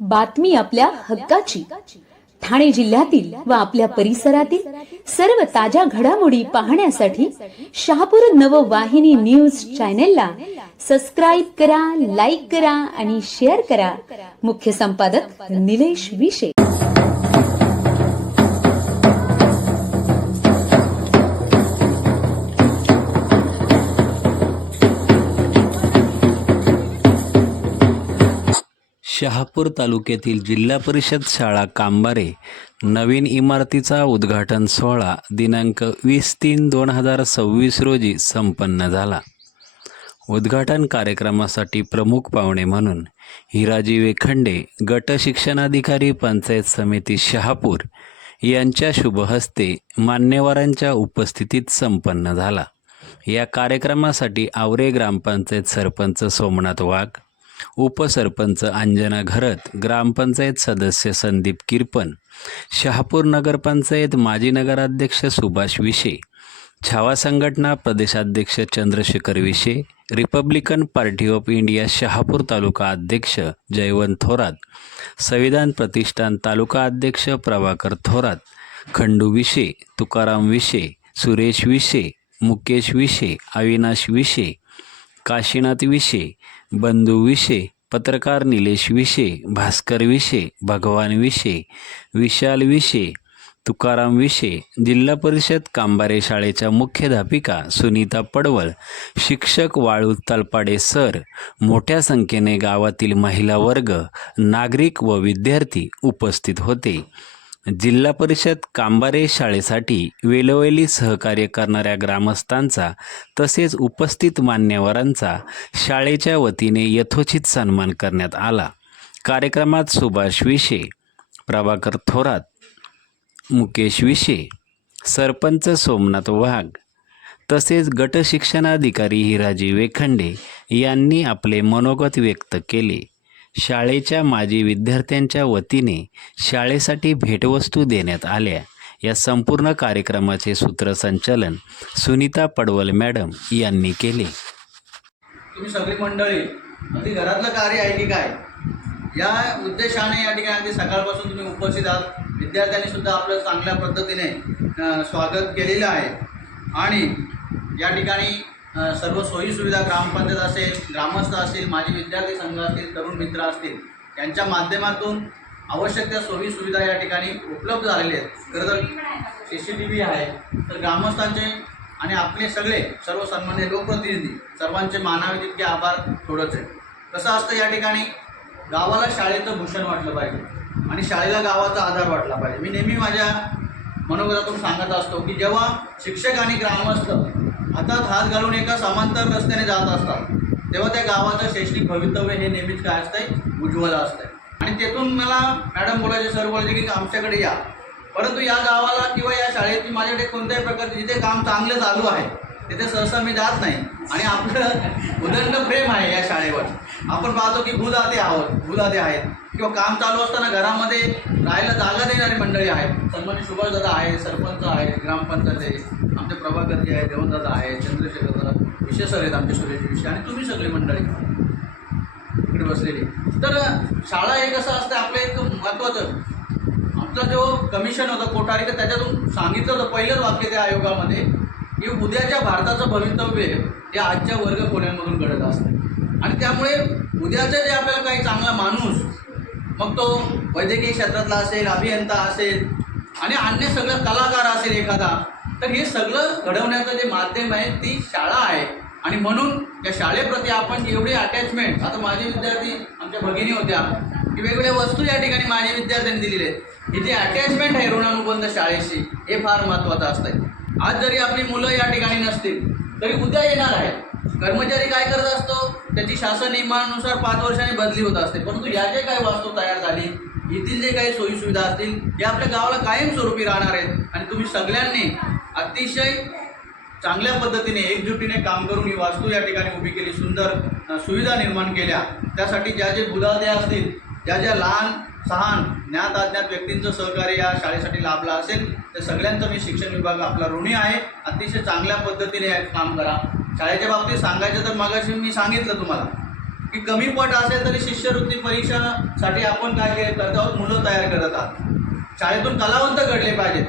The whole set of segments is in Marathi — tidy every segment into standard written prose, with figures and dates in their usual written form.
बातमी आपल्या हक्काची. ठाणे जिल्ह्यातील व आपल्या परिसरातील सर्व ताज्या घडामोडी पाहण्यासाठी शहापूर नववाहिनी न्यूज चॅनेलला सबस्क्राईब करा, लाईक करा आणि शेअर करा. मुख्य संपादक निलेश विशे. शहापूर तालुक्यातील जिल्हा परिषद शाळा कांबारे नवीन इमारतीचा उद्घाटन सोहळा दिनांक 20-3-2026 रोजी संपन्न झाला. उद्घाटन कार्यक्रमासाठी प्रमुख पाहुणे म्हणून हिराजी वेखंडे, गट शिक्षणाधिकारी पंचायत समिती शहापूर यांच्या शुभ हस्ते मान्यवरांच्या उपस्थितीत संपन्न झाला. या कार्यक्रमासाठी आवरे ग्रामपंचायत सरपंच सोमनाथ वाघ, उपसरपंच अंजना घरत, ग्रामपंचायत सदस्य संदीप किरपन, शहापूर नगरपंचायत माजी नगराध्यक्ष सुभाष विशे, छावा संघटना प्रदेशाध्यक्ष Chandrashekhar Vishe, Republican Party of India Shahapur taluka अध्यक्ष जयवंत थोरात, संविधान प्रतिष्ठान तालुका अध्यक्ष प्रभाकर थोरात, खंडू विशे, तुकाराम विशे, सुरेश विशे, मुकेश विशे, अविनाश विशे, काशीनाथ विशे, बंधू विशे, पत्रकार निलेश विशे, भास्कर विशे, भगवान विशे, विशाल विशे, तुकाराम विशे, जिल्हा परिषद कांबारे शाळेच्या मुख्याध्यापिका सुनीता पडवळ, शिक्षक वाळू तलपाडे सर, मोठ्या संख्येने गावातील महिला वर्ग, नागरिक व विद्यार्थी उपस्थित होते. जिल्हा परिषद कांबारे शाळेसाठी वेळोवेळी सहकार्य करणाऱ्या ग्रामस्थांचा तसेच उपस्थित मान्यवरांचा शाळेच्या वतीने यथोचित सन्मान करण्यात आला. कार्यक्रमात सुभाष विशे, प्रभाकर थोरात, मुकेश विशे, सरपंच सोमनाथ वाघ तसेच गट शिक्षणाधिकारी हिराजी वेखंडे यांनी आपले मनोगत व्यक्त केले. शाळेच्या माजी विद्यार्थ्यांच्या वतीने शाळेसाठी भेटवस्तू देण्यात आल्या. या संपूर्ण कार्यक्रमाचे सूत्रसंचालन सुनीता पडवळ मॅडम यांनी केले. तुम्ही सगळी मंडळी अगदी घरातलं कार्य आहे की काय या उद्देशाने या ठिकाणी अगदी सकाळपासून तुम्ही उपस्थित आहात. विद्यार्थ्यांनी सुद्धा आपलं चांगल्या पद्धतीने स्वागत केलेलं आहे आणि या ठिकाणी सर्व सोयीसुविधा ग्रामपंचायत असेल, ग्रामस्थ असतील, माजी विद्यार्थी संघ असतील, तरुण मित्र असतील यांच्या माध्यमातून आवश्यक त्या सोयीसुविधा या ठिकाणी उपलब्ध झालेल्या आहेत. खरं तर CCTV आहे तर ग्रामस्थांचे आणि आपले सर्व सन्मान्य लोकप्रतिनिधी सर्वांचे मानावे तितके आभार थोडंच आहे. कसं असतं या ठिकाणी गावाला शाळेचं भूषण वाटलं पाहिजे आणि शाळेला गावाचा आधार वाटला पाहिजे. मी नेहमी माझ्या मनोगतातून सांगत असतो की जेव्हा शिक्षक आणि ग्रामस्थ हातात हात घालून एका समांतर रस्त्याने जात असतात तेव्हा त्या गावाचं शैक्षणिक भवितव्य हे नेहमीच काय असतंय, उज्ज्वल असतंय. आणि तेथून मला मॅडम बोलायचे, सर बोलायचे की आमच्याकडे या, परंतु या गावाला किंवा या शाळेची माझ्याकडे कोणत्याही प्रकारचे जिथे काम चांगलं चालू आहे तिथे सहसा मी जात नाही. आणि आपलं उदंड प्रेम आहे या शाळेवर. आपण पाहतो की भूदाते आहेत किंवा काम चालू असताना घरामध्ये राहायला जागा देणारी मंडळी आहेत. सन्मान्य सुभाष दादा आहे, सरपंच आहे, ग्रामपंचायत आहे, आमचे प्रभाकरजी आहे, देवनदादा आहे, चंद्रशेखर दादा विशेष सर आहेत, आमचे सुरेश विषय आणि तुम्ही सगळी मंडळी इकडे बसलेली. तर शाळा हे कसं असतं आपलं एक महत्त्वाचं आपला जो कमिशन होतं कोठारी तर त्याच्यातून सांगितलं होतं पहिलंच वाक्य त्या आयोगामध्ये की उद्याच्या भारताचं भवितव्य हे आजच्या वर्गखोल्यांमधून घडत असतं आणि त्यामुळे उद्याचं जे आपल्याला काही चांगला माणूस मग तो वैद्यकीय क्षेत्रातला असेल, अभियंता असेल आणि अन्य सगळं कलाकार असेल एखादा, तर हे सगळं घडवण्याचं जे माध्यम आहे ती शाळा आहे. आणि म्हणून या शाळेप्रती आपण एवढी अटॅचमेंट, आता माझे विद्यार्थी आमच्या भगिनी होत्या की वेगवेगळ्या वस्तू या ठिकाणी माझ्या विद्यार्थ्यांनी दिलेल्या आहेत. ही जी अटॅचमेंट आहे ऋणानुबंध शाळेशी हे फार महत्त्वाचं असतं. आज जरी आपली मुलं या ठिकाणी नसतील तरी उद्या येणार आहेत. कर्मचारी काय करत असतो, त्याची शासन नियमानुसार 5 वर्षांनी बदली होत असते, परंतु या जे काही वास्तू तयार झाली, येथील जे काही सोयीसुविधा असतील हे आपल्या गावाला कायमस्वरूपी राहणार आहेत. आणि तुम्ही सगळ्यांनी अतिशय चांगल्या पद्धतीने एकजुटीने काम करून ही वास्तू या ठिकाणी उभी केली, सुंदर सुविधा निर्माण केल्या. त्यासाठी ज्या जे बुधादे असतील, ज्या लहान सहान ज्ञात अज्ञात व्यक्तींचं सहकार्य या शाळेसाठी लाभलं असेल तर सगळ्यांचं मी शिक्षण विभाग आपला ऋणी आहे. अतिशय चांगल्या पद्धतीने काम करा. शाळेच्या बाबतीत सांगायचं तर मगाशी मी सांगितलं तुम्हाला की कमी पट असेल तरी शिष्यवृत्ती परीक्षासाठी आपण काय करत आहोत, मुलं तयार करत आहात. शाळेतून कलावंत घडले पाहिजेत,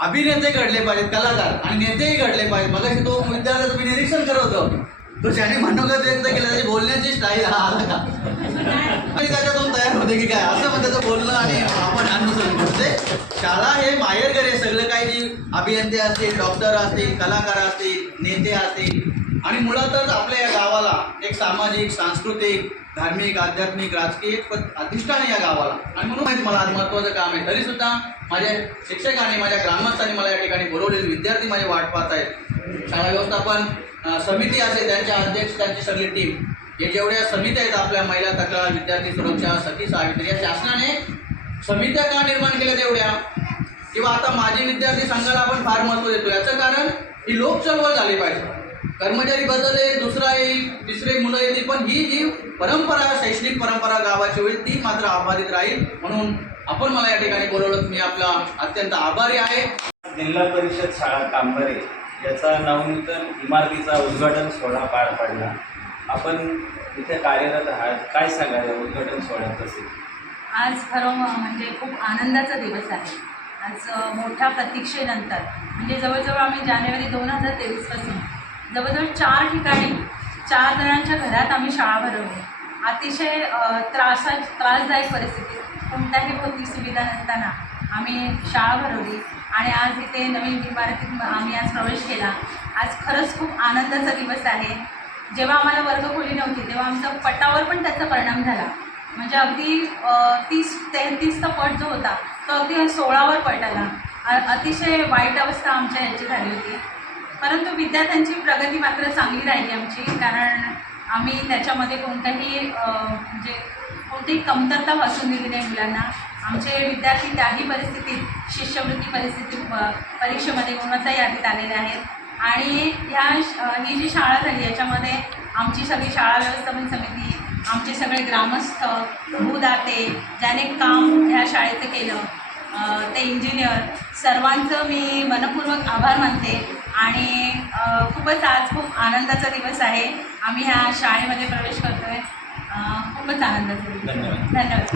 अभिनेते घडले पाहिजेत, कलाकार आणि नेतेही घडले पाहिजेत. मगाशी तो विद्यार्थ्याचं मी निरीक्षण करत होतो, तो ज्याने मनोगत व्यक्त केलं त्याची बोलण्याची स्टाईल आला का आणि त्याच्यातून तयार होते की काय असं पण त्याचं बोलणं आणि आपण अनुसरण करते. शाळा हे माहेरघर आहे. सगळं काही जी अभियंते असतील, डॉक्टर असतील, कलाकार असतील, नेते असतील आणि मुळातच आपल्या या गावाला एक सामाजिक, सांस्कृतिक, धार्मिक, आध्यात्मिक, राजकीय एक अधिष्ठान आहे या गावाला. आणि म्हणून माहिती मला आज महत्त्वाचं काम आहे. तरीसुद्धा माझ्या शिक्षकांनी, माझ्या ग्रामस्थांनी मला या ठिकाणी बोलवलेले विद्यार्थी माझे वाट पाहत आहेत. शाळा व्यवस्थापन समिती असेल, त्यांच्या अध्यक्ष, त्यांची सगळी टीम, हे जेवढ्या समित्या आहेत आपल्या महिला तक्रार, विद्यार्थी सुरक्षा, सखी सावित्री, या शासनाने समित्या का निर्माण केल्या तेवढ्या, किंवा आता माजी विद्यार्थी संघाला आपण फार महत्त्व देतो. याचं कारण ही लोक चळवळ झाली पाहिजे. कर्मचारी बदलले, दुसरा येईल, तिसरे मुलं येतील, पण ही जी परंपरा, शैक्षणिक परंपरा गावाची होईल ती मात्र अबाधित राहील. म्हणून आपण मला या ठिकाणी बोलवलं, मी आपला अत्यंत आभारी आहे. जिल्हा परिषद शाळा कांबारे याचा नवनूतन इमारतीचा उद्घाटन सोहळा पार पडला. आपण इथे कार्यरत आहात, काय सांगाल या उद्घाटन सोहळ्यात असेल? आज खरं म्हणजे खूप आनंदाचा दिवस आहे. आज मोठ्या प्रतीक्षेनंतर म्हणजे जवळजवळ आम्ही जानेवारी 2023पासून जवळजवळ 4 ठिकाणी 4 जणांच्या घरात आम्ही शाळा भरवली. अतिशय त्रासदायक परिस्थितीत, कोणत्याही भौतिक सुविधा नसताना आम्ही शाळा भरवली आणि आज इथे नवीन इमारतीत आम्ही आज प्रवेश केला. आज खरंच खूप आनंदाचा दिवस आहे. जेव्हा आम्हाला वर्गखोली नव्हती तेव्हा आमचा पटावर पण त्याचा परिणाम झाला. म्हणजे अगदी 30-33चा पट जो होता तो अगदी 16वर पट आला. अतिशय वाईट अवस्था आमच्या याची झाली होती. परंतु विद्यार्थ्यांची प्रगती मात्र चांगली राहिली आमची, कारण आम्ही त्याच्यामध्ये कोणतीही कमतरता भासून दिली नाही मुलांना. आमचे विद्यार्थी त्याही परिस्थितीत, शिष्यवृत्ती परीक्षेमध्ये गुणवत्ता यादीत आलेले आहेत. आणि ही जी शाळा झाली याच्यामध्ये आमची सगळी शाळा व्यवस्थापन समिती, आमचे सगळे ग्रामस्थ, भूदाते, ज्याने काम ह्या शाळेचं केलं, ते इंजिनियर, सर्वांचं मी मनपूर्वक आभार मानते. आणि खूपच आज खूप आनंदाचा दिवस आहे. आम्ही ह्या शाळेमध्ये प्रवेश करतो आहे. खूपच आनंदाचा दिवस. धन्यवाद. धन्यवाद.